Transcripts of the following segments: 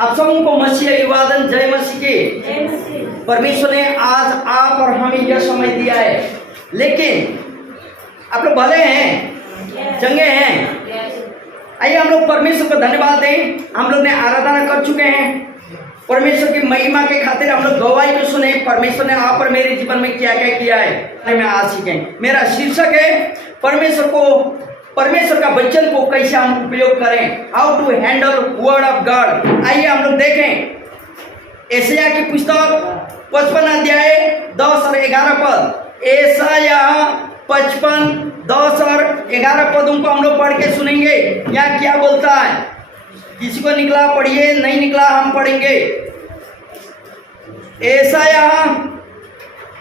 आप सबों को मसीह अभिवादन, जय मसीह की। परमेश्वर ने आज आप और हमें यह समय दिया है, लेकिन आप लोग भले हैं, चंगे हैं। आइए हम लोग परमेश्वर को धन्यवाद दें। हम लोग ने आराधना कर चुके हैं, परमेश्वर की महिमा के खातिर हम लोग गवाही को सुने। परमेश्वर ने आप और मेरे जीवन में क्या क्या किया है मैं आज सीखें। मेरा शीर्षक है परमेश्वर का वचन को कैसे हम उपयोग करें, how to handle word of God. आइए हम लोग देखें यशायाह की पुस्तक 55 अध्याय 10 और 11 पद। यशायाह 55 10 और 11 पदों को हम लोग पढ़ के सुनेंगे। यहाँ क्या बोलता है, किसी को निकला पढ़िए, नहीं निकला हम पढ़ेंगे। यशायाह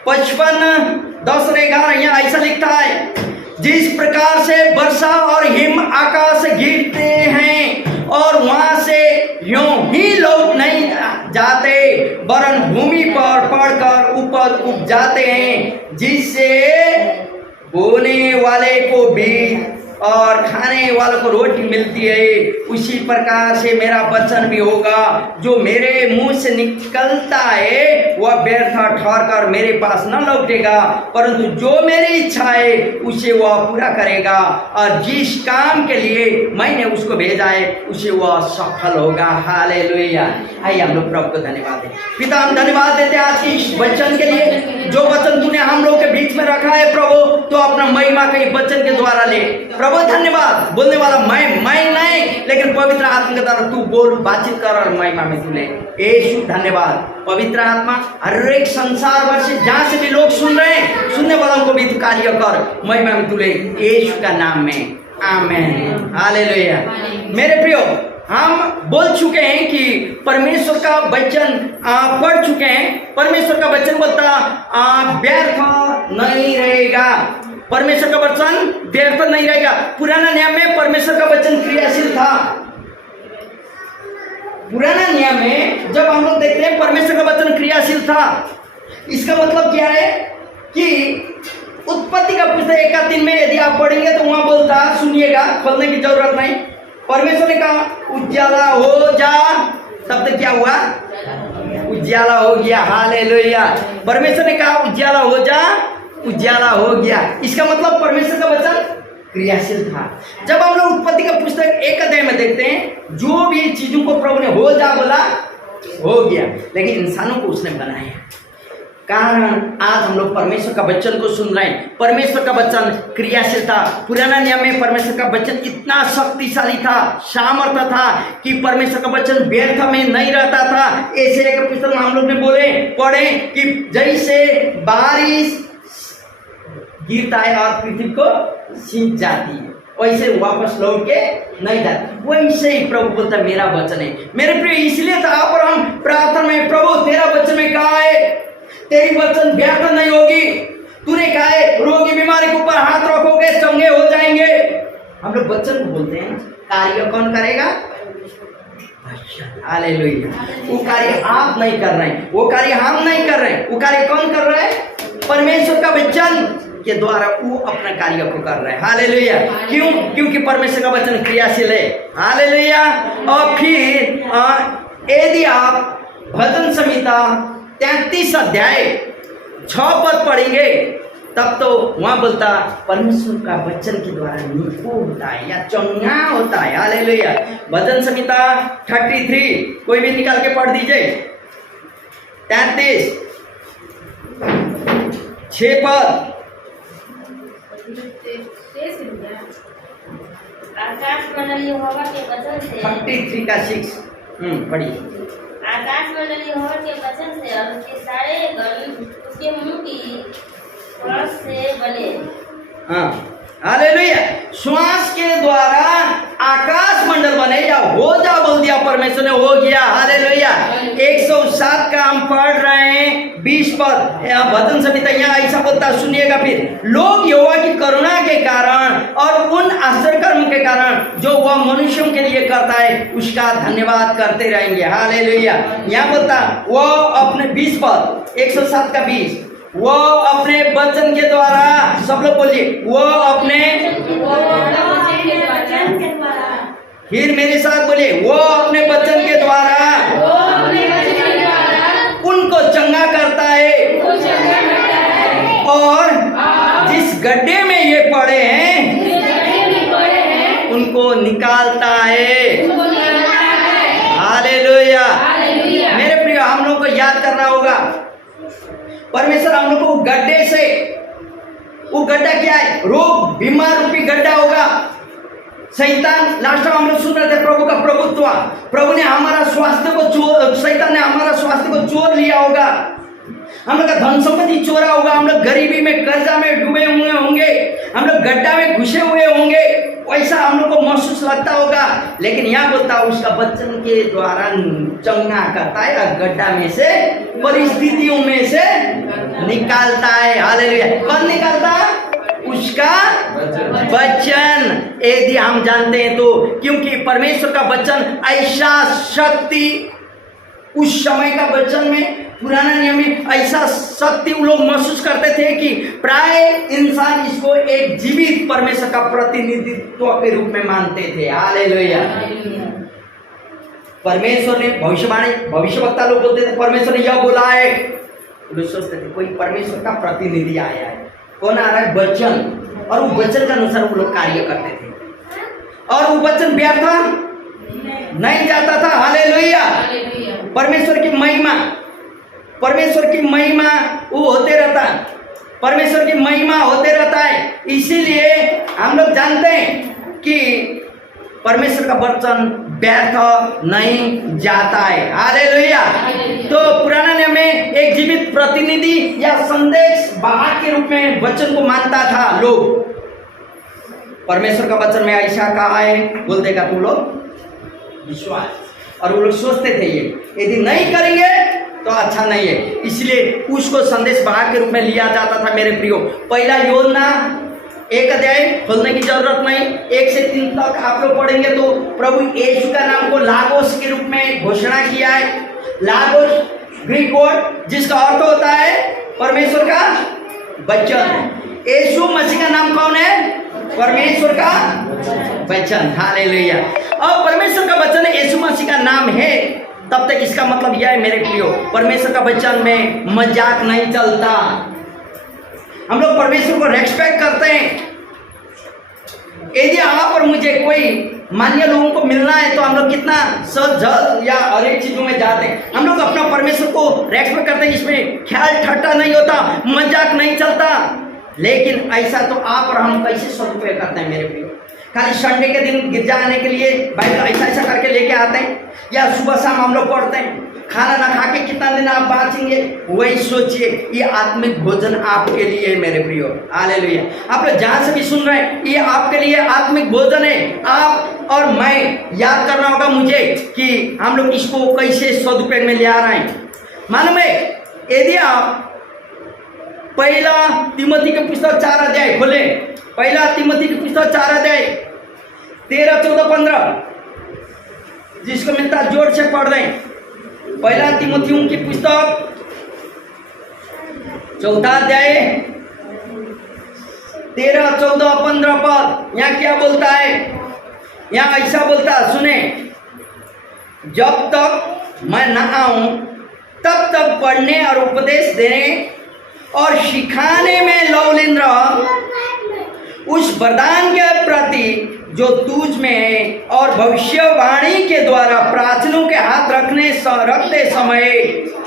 55 10 और 11 यहाँ ऐसा लिखता है, जिस प्रकार से वर्षा और हिम आकाश से गिरते हैं और वहां से यूं ही लौट नहीं जाते, वरन भूमि पर पड़कर उपज उग जाते हैं, जिससे बोने वाले को बीज और खाने वालों को रोटी मिलती है, उसी प्रकार से मेरा वचन भी होगा। जो मेरे मुंह से निकलता है वह व्यर्थ ठहर कर मेरे पास न लौटेगा, परंतु जो मेरी इच्छा है उसे वह पूरा करेगा, और जिस काम के लिए मैंने उसको भेजा है उसे वह सफल होगा। हालेलुया। आइए हम लोग प्रभु को धन्यवाद दें। पिता, हम धन्यवाद देते हैं आज के इस वचन के लिए, जो वचन तूने हम लोग के बीच में रखा है प्रभु, तो अपना महिमा के वचन के द्वारा ले प्रभु। धन्यवाद। बोलने वाला मैं नहीं, लेकिन पवित्र आत्मा के द्वारा तू बोल, बातचीत कर और महिमा में तू ले। यीशु धन्यवाद। पवित्र आत्मा हर एक संसार भर से जहां से भी लोग सुन रहे हैं, सुनने वालों को भी तू कार्य कर, महिमा में तू ले, यीशु का नाम में आमीन। हालेलुया। मेरे प्रियो, हम बोल चुके हैं कि परमेश्वर का वचन पढ़ चुके हैं। परमेश्वर का वचन बोलता व्यर्थ नहीं रहेगा। परमेश्वर का वचन व्यर्थ नहीं रहेगा। पुराना नियम में परमेश्वर का वचन क्रियाशील था। पुराना नियम में जब हम लोग देखते हैं परमेश्वर का वचन क्रियाशील था, इसका मतलब क्या है कि उत्पत्ति का पुस्तक 1 में यदि आप पढ़ेंगे तो वहां बोलता, सुनिएगा, खोलने की जरूरत नहीं। परमेश्वर ने कहा उजाला हो जा, तब तक क्या हुआ, उजाला हो गया। हालेलुया। परमेश्वर ने कहा उजाला हो जा, उजाला हो गया। इसका मतलब परमेश्वर का वचन क्रियाशील था। जब हम लोग उत्पत्ति का पुस्तक 1 अध्याय में देखते हैं, जो भी चीजों को प्रभु ने हो जा बोला, हो गया, लेकिन इंसानों को उसने बनाया। कारण आज हम लोग परमेश्वर का वचन को सुन रहे हैं। परमेश्वर का वचन क्रियाशील था। पुराना नियम में परमेश्वर का वचन इतना शक्तिशाली था, सामर्थ्य था कि परमेश्वर का वचन व्यर्थ में नहीं रहता था। ऐसे एक पुस्तक में हम लोग ने पढ़े कि जैसे बारिश गिरता है और पृथ्वी को सींच जाती है, वैसे वापस लौट के नहीं जाती, वैसे ही प्रभु बोलता मेरा वचन है। मेरे प्रिय, इसलिए तो आप और हम प्रार्थना में, प्रभु तेरा वचन में कहा है, तेरी वचन व्यर्थ नहीं होगी। तूने कहा है रोगी बीमारी के ऊपर हाथ रखोगे चंगे हो जाएंगे। हम लोग वचन को बोलते हैं, कार्य कौन करेगा? हालेलुया। वो कार्य आप नहीं कर रहे हैं, वो कार्य हम नहीं कर रहे हैं, वो कार्य कौन कर रहा है? परमेश्वर का वचन के द्वारा वो अपना कार्य को कर रहे हैं। हालेलुया। क्यों? क्योंकि परमेश्वर का वचन क्रियाशील है। हालेलुया। और फिर यदि आप भजन संहिता 33 अध्याय 6 पद पढ़ेंगे, तब तो वहां बोलता परमेश्वर का वचन के द्वारा निको होता है या चंगा होता है। हालेलुया। भजन संहिता 33, कोई भी निकाल के पढ़ दीजिए। 33 6 पद। आकाश मंडल यहोवा के वचन से, 33 का 6 पढ़िए। आकाश मंडल यहोवा के वचन से और उसके सारे गण उसके मुंह की श्वास से बने। हाँ, हालेलुया। श्वास के द्वारा आकाश मंडल बने या हो जा बोल दिया परमेश्वर ने, हो गया। हालेलुया। 107 का हम पढ़ रहे हैं 20 पद। भजन संहिता यहाँ ऐसा बोलता, सुनिएगा फिर। लोग यहोवा की करुणा के कारण और उन आश्चर्य कर्म के कारण जो वह मनुष्यों के लिए करता है उसका धन्यवाद करते रहेंगे। हालेलुया। यहाँ बोलता वो अपने 20 पद 107 का 20, वो अपने वचन के द्वारा, सब लोग बोलिए, वो अपने, फिर मेरे साथ बोलिए, वो अपने वचन के द्वारा परमेश्वर हम लोग को गड्ढे से, वो गड्ढा क्या है? रोग बीमार रूपी गड्ढा होगा। शैतान, लास्ट में हम लोग सुन रहे थे प्रभु का प्रभुत्व, प्रभु ने हमारा स्वास्थ्य को चोर, शैतान ने हमारा स्वास्थ्य को चोर लिया होगा, हम लोग का धन संपत्ति चोरा होगा, हम लोग गरीबी में, कर्जा में डूबे हुए होंगे, हम लोग गड्ढा में घुसे हुए होंगे, वैसा हम लोग को महसूस लगता होगा। लेकिन यहाँ बोलता है उसका वचन के द्वारा चंगा करता है, गड्ढा में से, परिस्थितियों में से निकालता है। हालेलुया। कौन निकालता है? उसका वचन। यदि हम जानते हैं तो, क्योंकि परमेश्वर का वचन ऐसा शक्ति, उस समय का वचन में, पुराना नियम में ऐसा शक्ति वो लोग महसूस करते थे कि प्राय इंसान इसको एक जीवित परमेश्वर का प्रतिनिधित्व के रूप में मानते थे। हालेलुया। परमेश्वर ने भविष्यवाणी, भविष्यवक्ता लोग बोलते थे परमेश्वर ने यह बोला है, लोग सोचते थे कोई परमेश्वर का प्रतिनिधि आया है। कौन आ रहा है? वचन। और वो वचन के अनुसार वो लोग कार्य करते थे और वो वचन व्यर्थ नहीं जाता था। हालेलुया। परमेश्वर की महिमा, परमेश्वर की महिमा वो होते रहता है, परमेश्वर की महिमा होते रहता है। इसीलिए हम लोग जानते हैं कि परमेश्वर का वचन व्यर्थ नहीं जाता है। हालेलुया। तो पुराना नियम में एक जीवित प्रतिनिधि या संदेश वाहक के रूप में वचन को मानता था लोग। परमेश्वर का वचन में ऐसा कहा है, बोल देगा तुम लोग विश्वास, और वो लोग सोचते थे ये यदि नहीं करेंगे तो अच्छा नहीं है, इसलिए उसको संदेश वाहक के रूप में लिया जाता था। मेरे प्रियो, पहला योजना 1 अध्याय खोलने की जरूरत नहीं, 1 से 3 तक आप लोग पढ़ेंगे तो प्रभु यीशु का नाम को लागोस के रूप में घोषणा किया है। लागोस ग्रीक वर्ड जिसका अर्थ होता है परमेश्वर का वचन। यीशु मसीह का नाम कौन है? परमेश्वर का वचन। हालेलुया। और परमेश्वर का वचन यीशु मसीह का नाम है, तब तक इसका मतलब यह है मेरे प्रियो, परमेश्वर का वचन में मजाक नहीं चलता। हम लोग परमेश्वर को रेस्पेक्ट करते हैं। यदि आप और मुझे कोई मान्य लोगों को मिलना है तो हम लोग कितना सजल या हर एक चीजों में जाते हैं। हम लोग अपना परमेश्वर को रेस्पेक्ट करते हैं, इसमें ख्याल ठट्टा नहीं होता, मजाक नहीं चलता। लेकिन ऐसा तो आप और हम कैसे सदुपयोग करते हैं मेरे प्रियो? खाली संडे के दिन गिरजा आने के लिए बाइबल ऐसा ऐसा करके लेके आते हैं, या सुबह शाम हम लोग पढ़ते हैं, खाना ना खा के कितना दिन आप बाँचेंगे? वही सोचिए, ये आत्मिक भोजन आपके लिए है मेरे प्रियो। हालेलुया। आप लोग जहाँ से भी सुन रहे हैं, ये आपके लिए आत्मिक भोजन है। आप और मैं याद करना होगा मुझे कि हम लोग इसको कैसे सदुपयोग में ले आ रहे हैं। मालूम है, यदि आप पहला तिमोथी के पुस्तक 4 अध्याय खोले, पहला तिमोथी की पुस्तक 4 अध्याय 13, 14, 15, जिसको मिलता जोर से पढ़ रहे हैं। पहला तिमोथियों की पुस्तक 4 अध्याय 13, 14, 15 पद। यहाँ क्या बोलता है? यहाँ ऐसा बोलता है, सुने, जब तक मैं न आऊं तब तक पढ़ने और उपदेश देने और सिखाने में लवलीन रह, उस वरदान के प्रति जो तुझ में है और भविष्यवाणी के द्वारा प्राचीनों के हाथ रखते समय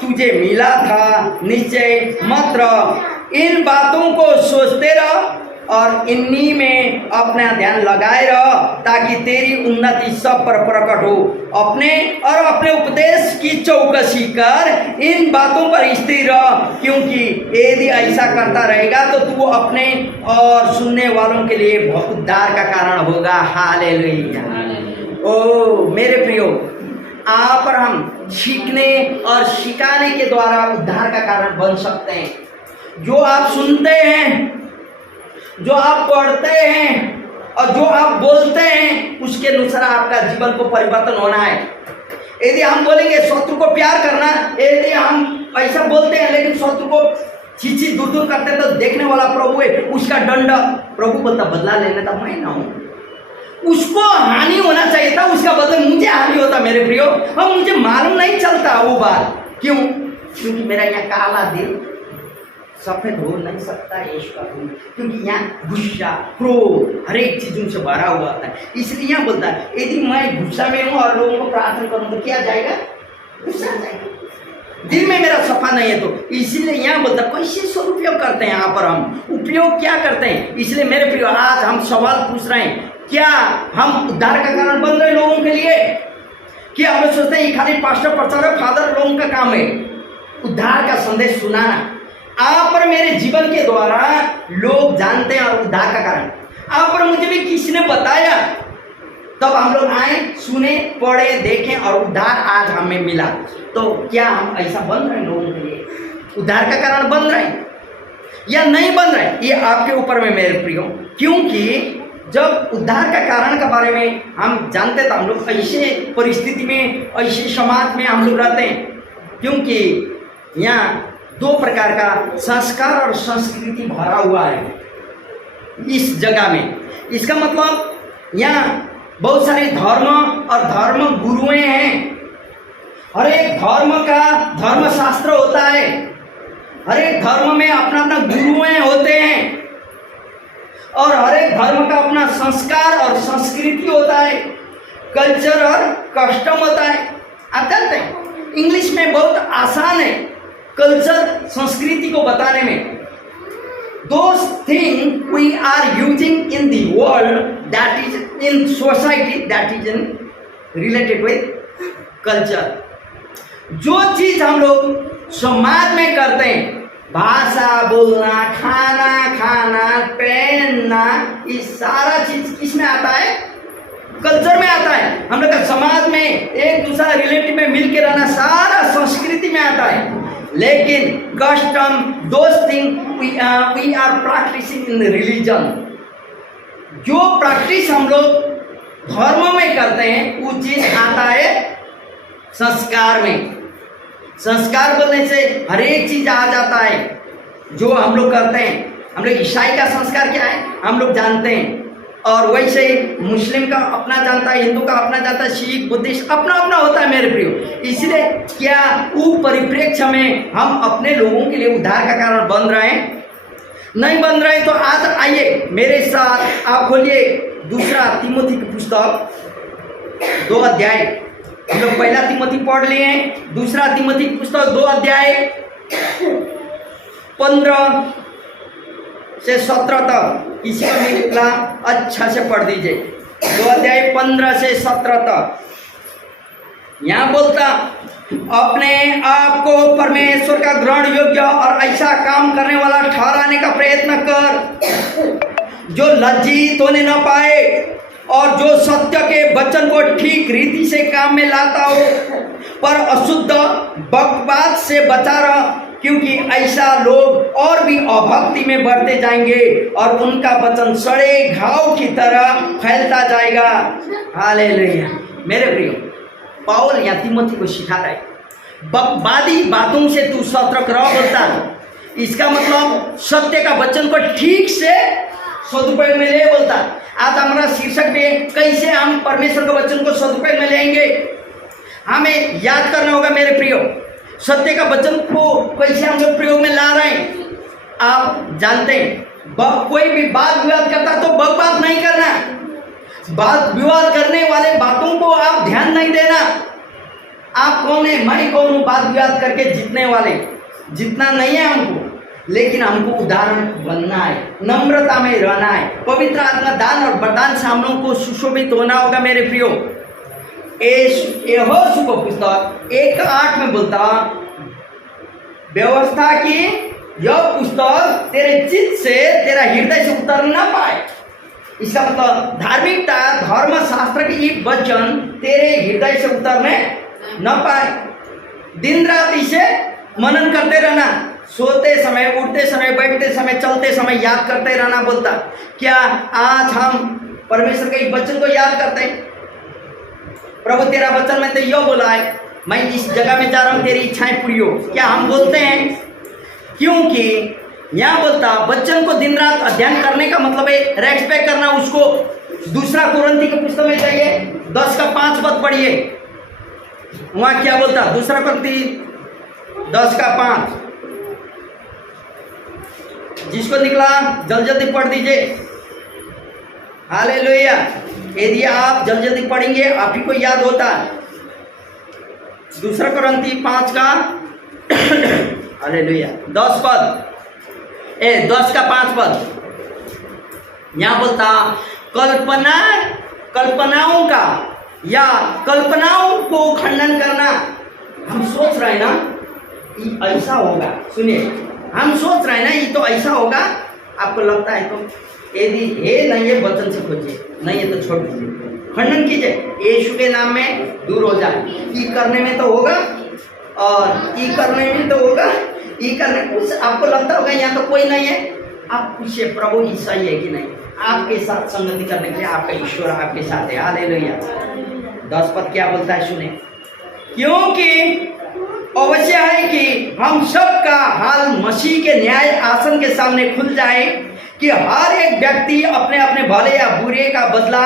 तुझे मिला था, निश्चय मत रह। इन बातों को सोचते रह और इन्हीं में अपना ध्यान लगाए रह, ताकि तेरी उन्नति सब पर प्रकट हो। अपने उपदेश की चौकसी कर, इन बातों पर स्थिर रह, क्योंकि यदि ऐसा करता रहेगा तो तू अपने और सुनने वालों के लिए उद्धार का कारण होगा। हालेलुया। ओ मेरे प्रियो, आप और हम सीखने और सिखाने के द्वारा उद्धार का कारण बन सकते हैं। जो आप सुनते हैं, जो आप पढ़ते हैं और जो आप बोलते हैं, उसके अनुसार आपका जीवन को परिवर्तन होना है। यदि हम बोलेंगे शत्रु को प्यार करना, यदि हम ऐसा बोलते हैं लेकिन शत्रु को चीची दूर दूर करते हैं, तो देखने वाला प्रभु है, उसका दंड प्रभु बोलता बदला लेने तो मैं ना हूँ। उसको हानि होना चाहिए था, उसका बदला मुझे हानि होता मेरे प्रियो। और मुझे मालूम नहीं चलता वो बात। क्यों? क्योंकि मेरा यहाँ काला दिल सफेद हो नहीं सकता यीशु का खून, क्योंकि यहाँ गुस्सा, क्रोध, हर एक चीजों से भरा हुआ आता है। इसलिए यहाँ बोलता है, यदि मैं गुस्सा में हूँ और लोगों को प्रार्थना करूँ तो क्या जाएगा? गुस्सा जाएगा। दिल में मेरा सफा नहीं है, तो इसीलिए यहाँ बोलता कैसे सदुपयोग करते हैं, यहाँ पर हम उपयोग क्या करते हैं। इसलिए मेरे प्रिय आज हम सवाल पूछ रहे हैं, क्या हम उद्धार का कारण बन रहे लोगों के लिए? क्या हम लोग सोचते हैं ये खाली पास्टर प्रचारक फादर लोगों का काम है उद्धार का संदेश सुनाना? आप पर मेरे जीवन के द्वारा लोग जानते हैं और उद्धार का कारण आप पर मुझे भी किसी ने बताया, तब हम लोग आए, सुने, पढ़े, देखें और उद्धार आज हमें मिला। तो क्या हम ऐसा बन रहे हैं लोगों के लिए, उद्धार का कारण बन रहे हैं या नहीं बन रहे हैं? ये आपके ऊपर में मेरे प्रियो, क्योंकि जब उद्धार का कारण के बारे में हम जानते तो हम लोग ऐसे परिस्थिति में, ऐसे समाज में हम लोग रहते हैं, क्योंकि यहाँ दो प्रकार का संस्कार और संस्कृति भरा हुआ है इस जगह में। इसका मतलब यहाँ बहुत सारे धर्म और धर्म गुरुएं हैं। हर एक धर्म का धर्म शास्त्र होता है, हर एक धर्म में अपना अपना गुरुएं होते हैं और हर एक धर्म का अपना संस्कार और संस्कृति होता है, कल्चर और कस्टम होता है। आप जानते हैं इंग्लिश में बहुत आसान है कल्चर संस्कृति को बताने में। Those things we are using in the world, that is in society, that is in related with culture. जो चीज हम लोग समाज में करते हैं, भाषा बोलना, खाना खाना, पहनना, ये सारा चीज किस में आता है? कल्चर में आता है। हम लोग का समाज में एक दूसरा रिलेटिव में मिल के रहना सारा संस्कृति में आता है। लेकिन custom, those thing we are practising in religion, जो प्रैक्टिस हम लोग धर्म में करते हैं वो चीज आता है संस्कार में। संस्कार बोलने से हर एक चीज आ जाता है जो हम लोग करते हैं। हम लोग ईसाई का संस्कार क्या है हम लोग जानते हैं, और वैसे ही मुस्लिम का अपना जानता है, हिंदू का अपना जानता है, सिख बुद्धिस्ट अपना अपना होता है मेरे प्रियो। इसलिए क्या वो परिप्रेक्ष्य में हम अपने लोगों के लिए उद्धार का कारण बन रहे हैं? नहीं बन रहे। तो आज आइए मेरे साथ, आप खोलिए दूसरा तिमोथी की पुस्तक 2 अध्याय। हम लोग पहला तिमोथी पढ़ लिए हैं, दूसरा तिमोथी की पुस्तक 2 अध्याय 15 से 17 तक। किसी को नहीं निकला अच्छा से पढ़ दीजिए। 2 अध्याय 15 से 17 तक। यहाँ बोलता, अपने आप को परमेश्वर का ग्रहण योग्य और ऐसा काम करने वाला ठहराने का प्रयत्न कर जो लज्जित होने न पाए और जो सत्य के वचन को ठीक रीति से काम में लाता हो, पर अशुद्ध बकवाद से बचा रह, क्योंकि ऐसा लोग और भी अभक्ति में बढ़ते जाएंगे और उनका वचन सड़े घाव की तरह फैलता जाएगा। हालेलुया। मेरे प्रियो, पौल या तिमोथी को सिखा रहा है, बकवादी बातों से तू सतर्क रह बोलता। इसका मतलब सत्य का वचन को ठीक से सदुपयोग में ले बोलता। आज हमारा शीर्षक में कैसे हम परमेश्वर के वचन को सदुपयोग में लेंगे, हमें याद करना होगा मेरे प्रियो। सत्य का वचन को कैसे हम लोग प्रयोग में ला रहे हैं। आप जानते हैं कोई भी बात विवाद करता तो बकवाद नहीं करना, बात विवाद करने वाले बातों को आप ध्यान नहीं देना। आप कौन है, मैं कौन हूँ बात विवाद करके जीतने वाले? जितना नहीं है हमको, लेकिन हमको उदाहरण बनना है, नम्रता में रहना है, पवित्र आत्मा दान और वरदान से हम लोगों को सुशोभित होना होगा मेरे प्रियो। यहोशू को पुस्तक 1:8 में बोलता, व्यवस्था की यह पुस्तक तेरे चित्त से, तेरा हृदय से उतर ना पाए। इसका मतलब धार्मिकता, धर्म शास्त्र की ये वचन तेरे हृदय से उतरने न पाए। दिन रात इसे मनन करते रहना, सोते समय, उठते समय, बैठते समय, चलते समय याद करते रहना बोलता। क्या आज हम परमेश्वर के वचन को याद करते हैं? प्रभु तेरा वचन में तो यो बोला है, मैं इस जगह में जा रहा हूँ, तेरी इच्छाएं पूरी हो। क्या हम बोलते हैं? क्योंकि यहाँ बोलता वचन को दिन रात अध्ययन करने का मतलब है रेस्पेक्ट करना उसको। दूसरा कुरिन्थी की पुस्तक में जाइए, 10:5 पद पढ़िए। वहाँ क्या बोलता? दूसरा कुरिन्थी 10:5। जिसको निकला जल्दी जल्दी पढ़ दीजिए। हालेलुया। यदि आप जल्दी जल्दी पढ़ेंगे आप ही को याद होता। दूसरा कुरिन्थी 5 का हालेलुया। 10 पद 10 का 5 पद यहाँ बोलता कल्पनाओं का या कल्पनाओं को खंडन करना। हम सोच रहे हैं ना ये ऐसा होगा, सुनिए, हम सोच रहे हैं ना ये तो ऐसा होगा, आपको लगता है तो यदि है नहीं है वचन से खोजिए, नहीं है तो छोड़ दीजिए, खंडन कीजिए, यीशु के नाम में दूर हो जाए। ये करने में तो होगा और ये करने में तो होगा, ये करने कुछ आपको लगता होगा यहाँ तो कोई नहीं है, आप पूछिए प्रभु ये सही है कि नहीं, आपके साथ संगति करने के लिए आपका ईश्वर आपके साथ है। हालेलुया। 10 पद क्या बोलता है सुने, क्योंकि अवश्य है कि हम सब का हाल मसीह के न्याय आसन के सामने खुल जाए कि हर एक व्यक्ति अपने अपने भले या बुरे का बदला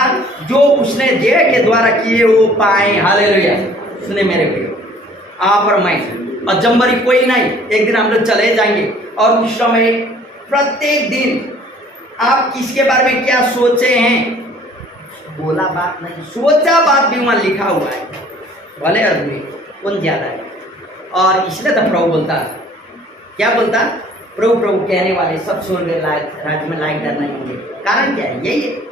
जो उसने देह के द्वारा किए वो पाए। हालेलुया। सुने मेरे प्रियो, आप और मैं अजम्बरी कोई नहीं, एक दिन हम लोग चले जाएंगे और उस समय प्रत्येक दिन आप किसके बारे में क्या सोचे हैं, बोला बात नहीं, सोचा बात भी वहां लिखा हुआ है, भले और बुरे कौन ज्यादा है। और इसलिए तो प्रभु बोलता, क्या बोलता, प्रभु प्रभु कहने वाले सब स्वर्ग राज्य में लायक डर नहीं होंगे। कारण क्या है, यही है।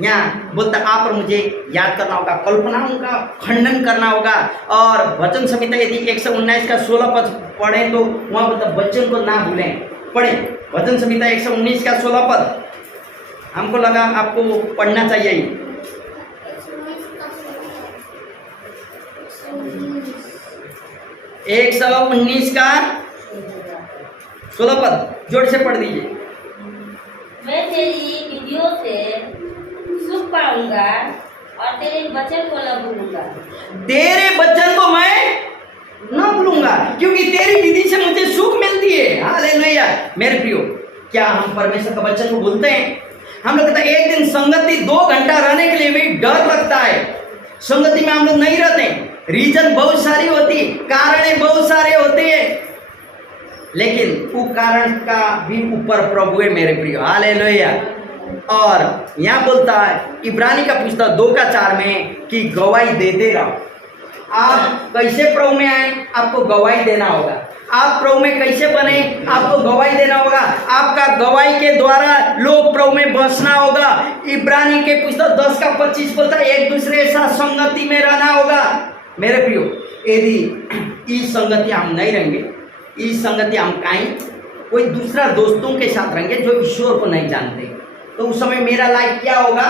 यहाँ बोलता आप और मुझे याद करना होगा, कल्पनाओं का खंडन करना होगा। और वचन संहिता यदि 119 का 16 पद पढ़े तो वहाँ बोलता वचन को ना भूलें, पढ़े वचन संहिता 119 का 16 पद, हमको लगा आपको पढ़ना चाहिए। 119 का 16 पद जोर से पढ़ दीजिए। मैं तेरी विधियों से सुख पाऊंगा और तेरे वचन को न भूलूंगा। तेरे वचन को मैं न भूलूंगा क्योंकि तेरी विधि से मुझे सुख मिलती है। हालेलुया। मेरे प्रियो, क्या हम परमेश्वर का वचन को भूलते हैं? हम लोग कहते हैं एक दिन संगति 2 घंटा रहने के लिए भी डर लगता है, संगति में हम लोग नहीं रहते। रीजन बहुत सारी होती, कारण बहुत सारे होते हैं, लेकिन वो कारण का भी ऊपर प्रभु है मेरे प्रियो। हालेलुया। और यहाँ बोलता है इब्रानी का पुस्तक 2 का 4 में कि गवाही देते रहो। आप कैसे प्रभु में आए, आपको गवाही देना होगा। आप प्रभु में कैसे बने, आपको गवाही देना होगा। आपका गवाही के द्वारा लोग प्रभु में बसना होगा। इब्रानी के पुस्तक 10 का 25 बोलता है एक दूसरे के साथ संगति में रहना होगा। मेरे प्रियो, यदि इस संगति हम नहीं रहेंगे, इस संगति हम कहीं कोई दूसरा दोस्तों के साथ रहेंगे जो ईश्वर को नहीं जानते, तो उस समय मेरा लाइफ क्या होगा,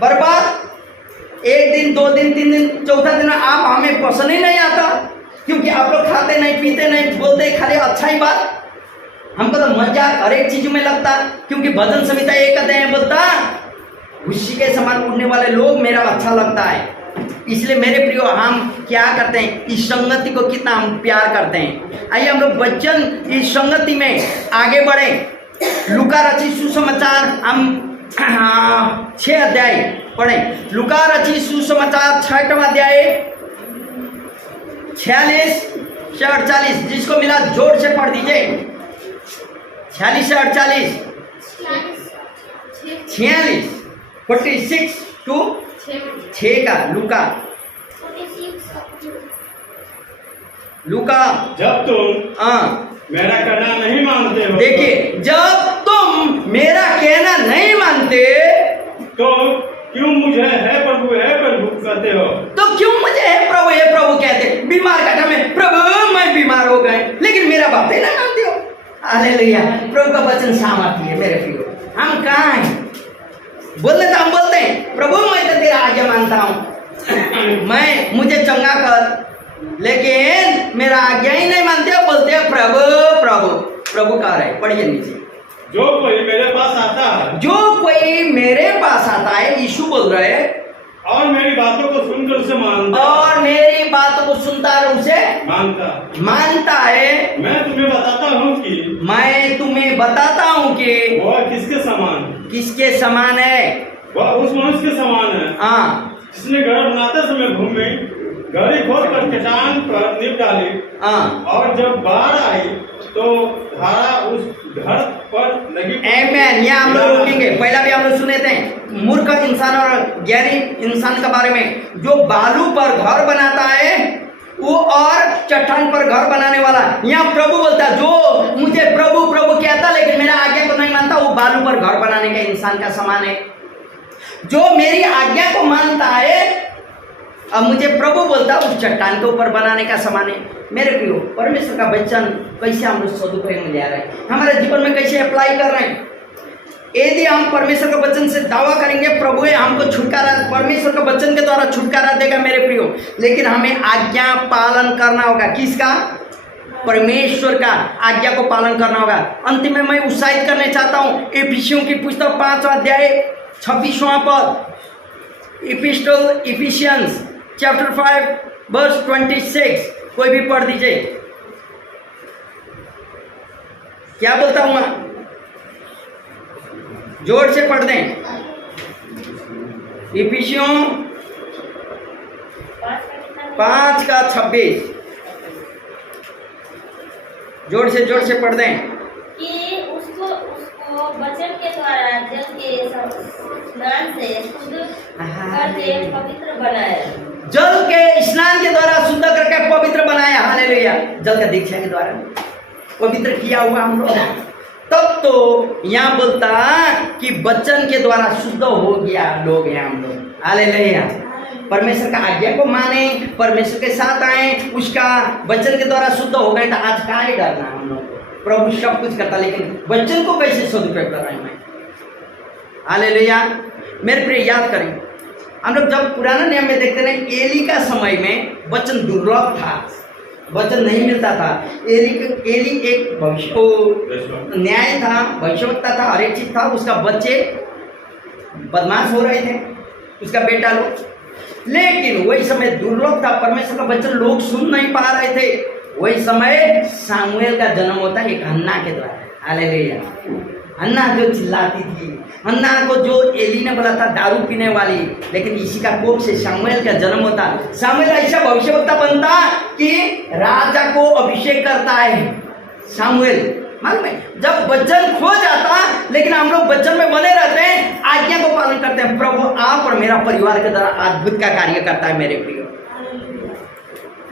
बर्बाद। 1 दिन 2 दिन 3 दिन 4था दिन आप हमें पसंद ही नहीं आता, क्योंकि आप लोग खाते नहीं पीते नहीं बोलते खाली अच्छा ही बात। हमको तो मजाक हर एक चीज में लगता, क्योंकि भजन संहिता 1 अध्याय बोलता खुशी के समान उड़ने वाले लोग मेरा अच्छा लगता है। इसलिए मेरे प्रियो, हम क्या करते हैं, इस संगति को कितना हम प्यार करते हैं। आइए हम लोग वचन इस संगति में आगे बढ़े। लूका रचित सुसमाचार हम 6 अध्याय पढ़े। लूका रचित सुसमाचार 6वां अध्याय 46 से 48, जिसको मिला जोर से पढ़ दीजिए। 46 से 48 46 46 टू 6 का लूका जब तुम मेरा कहना नहीं मानते हो, देखिए, जब तुम मेरा कहना नहीं मानते तो क्यों मुझे है प्रभु कहते हो? तो क्यों मुझे है प्रभु कहते? बीमार का में प्रभु मैं बीमार हो गए, लेकिन मेरा बातें ना मानते हो। हालेलुया। प्रभु का वचन सामर्थ्य है मेरे प्रियो। हम कहाँ हैं? बोलते तो हम बोलते हैं प्रभु मैं तो तेरा आज्ञा मानता हूँ, मुझे चंगा कर, लेकिन मेरा आज्ञा ही नहीं मानते हो। बोलते हो प्रभु प्रभु प्रभु कह रहे। पढ़िए नीचे। जो कोई मेरे पास आता है, जो कोई मेरे पास आता है, यीशु बोल रहे हैं, और मेरी बातों को सुनकर उसे मानता, और मेरी बातों को सुनता है उसे मानता है, मैं तुम्हें बताता हूँ कि वह किसके समान है? वह उस मनुष्य के समान है, हाँ, जिसने घर बनाते समय भूमि गहरी खोद कर चट्टान पर नींव डाली, और जब बाढ़ आई तो धारा उस घर पर लगी। आमीन। यहाँ हम लोग रुकेंगे। पहला भी हम लोग सुने थे मूर्ख इंसान और ज्ञानी इंसान के बारे में। जो बालू पर घर बनाता है वो और चट्टान पर घर बनाने वाला। यहाँ प्रभु बोलता जो मुझे प्रभु प्रभु कहता लेकिन मेरा आज्ञा को नहीं मानता, वो बालू पर घर बनाने का इंसान का समान है। जो मेरी आज्ञा को मानता है अब मुझे प्रभु बोलता उस चट्टान के ऊपर बनाने का समान है। मेरे प्रियो, परमेश्वर का वचन कैसे हम लोग सदुपयोग में ले आ रहे हैं, हमारे जीवन में कैसे अप्लाई कर रहे हैं। यदि हम परमेश्वर के वचन से दावा करेंगे प्रभु हमको छुटकारा, परमेश्वर के वचन के द्वारा छुटकारा देगा मेरे प्रियो, लेकिन हमें आज्ञा पालन करना होगा। किसका? परमेश्वर का आज्ञा को पालन करना होगा। अंतिम में मैं उत्साहित करना चाहता हूँ इफिसियों की पुस्तक 5वां अध्याय 26वां पद, एपिस्टल इफिशियंस चैप्टर 5 वर्स 26, कोई भी पढ़ दीजिए। क्या बोलता हूँ मैं? जोर से पढ़ दें। इफिसियों 5:26, जोर से पढ़ दें। कि उसको वचन के द्वारा जल के स्नान से शुद्ध करके पवित्र बनाया। जल के स्नान के द्वारा शुद्ध करके पवित्र बनाया। हालेलुया। जल का दीक्षा के द्वारा पवित्र किया हुआ हम लोग। तब तो यहाँ बोलता कि वचन के द्वारा शुद्ध हो गया लोग हैं हम लोग। हालेलुया। परमेश्वर का आज्ञा को माने, परमेश्वर के साथ आए, उसका वचन के द्वारा शुद्ध हो गए। तो आज का ही डरना हम लोग को, प्रभु सब कुछ करता, लेकिन वचन को कैसे सदुपयोग कर रहे हैं मैं। हालेलुया। मेरे प्रिय याद करें, हम लोग जब पुराना नियम में देखते हैं एली का समय में वचन दुर्लभ था, वचन नहीं मिलता था। एली एक भविष्य न्याय था, भविष्यवक्ता था, हर एक चीज था। उसका बच्चे बदमाश हो रहे थे, उसका बेटा लोग, लेकिन वही समय दुर्लभ था, परमेश्वर का वचन लोग सुन नहीं पा रहे थे। वही समय सामुएल का जन्म होता है एक हन्ना के द्वारा। हालेलुया। हन्ना जो चिल्लाती थी, हन्ना को जो एली ने बोला था दारू पीने वाली, लेकिन इसी का कोप से सामुएल का जन्म होता। सामुएल ऐसा भविष्यवक्ता बनता कि राजा को अभिषेक करता है। सामुएल मालूम है, जब वचन खो जाता, लेकिन हम लोग वचन में बने रहते हैं, आज्ञा को पालन करते हैं, प्रभु आप और मेरा परिवार के द्वारा अद्भुत का कार्य करता है मेरे प्रियो।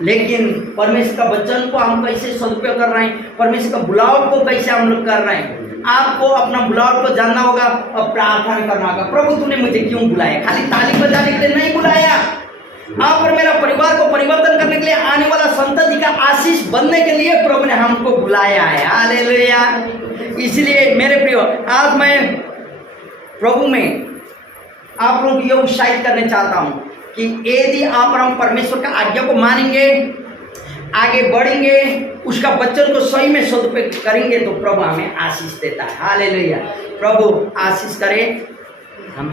लेकिन परमेश्वर का वचन को हम कैसे सदुपयोग कर रहे हैं, परमेश्वर का बुलाव को कैसे हम लोग कर रहे हैं। आपको अपना बुलाव को जानना होगा और प्रार्थना करना होगा। प्रभु तूने मुझे क्यों बुलाया? खाली ताली बजाने के लिए नहीं बुलाया, आप और मेरा परिवार को परिवर्तन करने के लिए, आने वाला संतति का आशीष बनने के लिए प्रभु ने हमको बुलाया है। हालेलुया। इसलिए मेरे प्रियो, आज मैं प्रभु में आप लोगों को यह उत्साहित करना चाहता हूं कि यदि आप और हम परमेश्वर का आज्ञा को मानेंगे, आगे बढ़ेंगे, उसका वचन को सही में सदुपयोग करेंगे, तो प्रभु हमें आशीष देता है। हालेलुया। प्रभु आशीष करे।